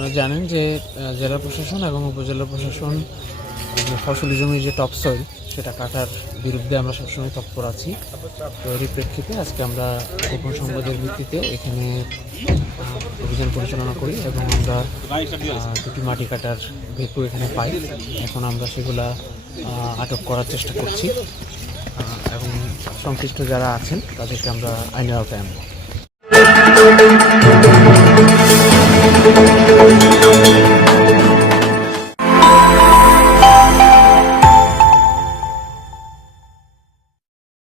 আপনারা জানেন যে জেলা প্রশাসন এবং উপজেলা প্রশাসন ফসলি জমি যে টপসয়েল সেটা কাটার বিরুদ্ধে আমরা সবসময় তৎপর আছি। তো এরই প্রেক্ষিতে আজকে আমরা গোপন সংবাদের ভিত্তিতে এখানে অভিযান পরিচালনা করি এবং আমরা দুটি মাটি কাটার ভেঁকু এখানে পাই। এখন আমরা সেগুলা আটক করার চেষ্টা করছি। এবং সংশ্লিষ্ট যারা আছেন, তাদেরকে আমরা আইনের আওতায় আনব।